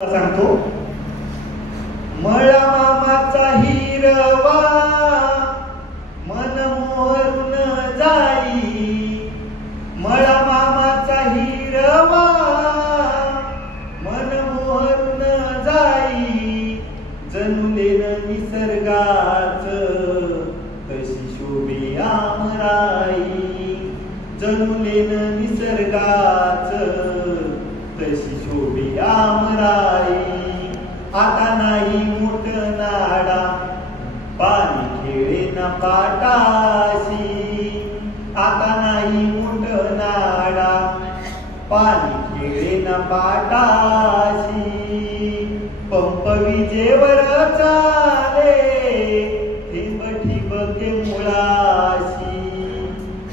सांगतो मळा मामाचा हिरवा मन मोहरून जाई, मळा मामाचा हिरवा मन मोहरून जाई, जनुलेन निसर्गाच तशी शोभे आमराई, जनुलेन निसर्गाच तशी शोभे आमराई, आता नाही मोठ नाडा पाणी खेळेना पाटाशी, आता नाही मोठ नाडा पाणी खेळेना पाटाशी, पंप विजेवर चाले थेंब ठिबके मुळाशी,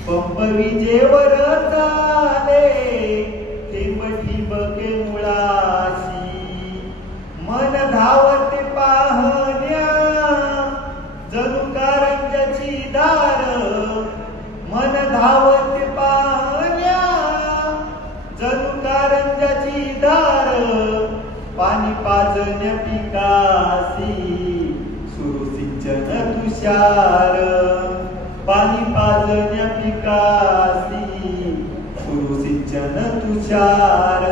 पंप विजेवर चाले थेंब ठिबके मुळाशी, मन धावते पाहण्या जणू कारंजाची दार, मन धावते पाहण्या जणू कारंजाची दार, पाणी पाजण्या पिकासी सुरू सिंचन तुषार, पाणी पाजण्या पिकासी सुरू सिंचन तुषार,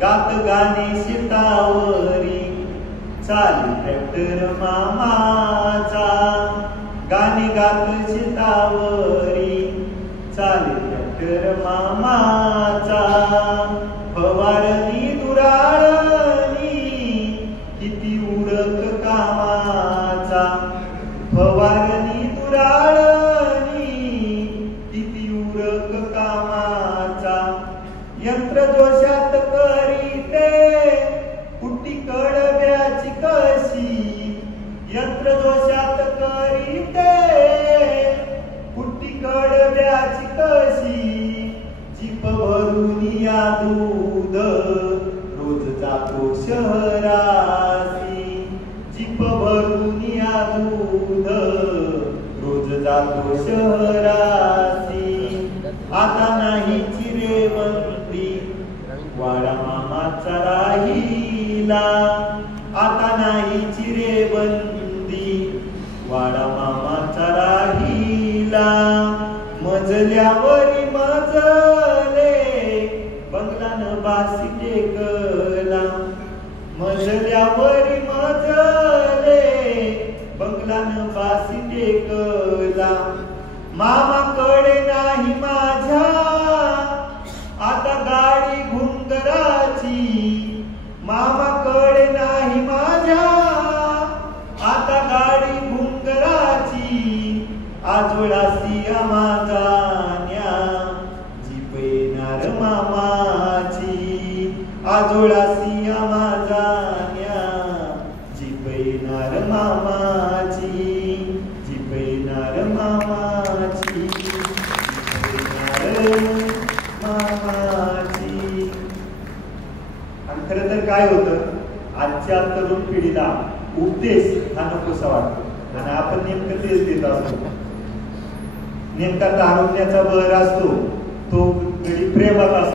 गात गाणे शेतावरी चाली ट्रॅक्टर मामाचा, गाणे गात शेतावरी चाली ट्रॅक्टर मामाचा, फवारणी दुराळणी किती उरक कामाचा, फवारणी दुराळणी किती उरक कामाचा, यंत्र जोशात करीते कुटी कडब्याची कशी, यंत्र जोशात करीते कुटी कडब्याची कशी, जीप भरून या दूध रोज जातो शहरासी, जीप भरून या दूध रोज जातो शहरासी, आता नाही चिरेबंदी वाडा मामाचा राहिला, आता नाही चिरेबंदी वाडा मामाचा राहिला, मजल्यावरी मजले बंगलान बासी टेकला, मजल्यावरी मजले बंगलान बासी टेकला, मामाकडे नाही माझ्या आता गाडी घुंगराची, मामाकडे नाही माझ्या आता गाडी घुंगराची, आजोळासी आमाजान्या जीप येणार मामाची, आजोळासी आमाजान्या जीप येणार मामाची, जीप येणार मामाची, जीप येणार मामाची. आणि खरं तर काय होतं, आजच्या तरुण पिढीला उपदेश हा नकोसा वाटतो आणि आपण नेमकं तेच देत असतो. नेमका तारुण्याचा बहर असतो तो प्रेमात असतो.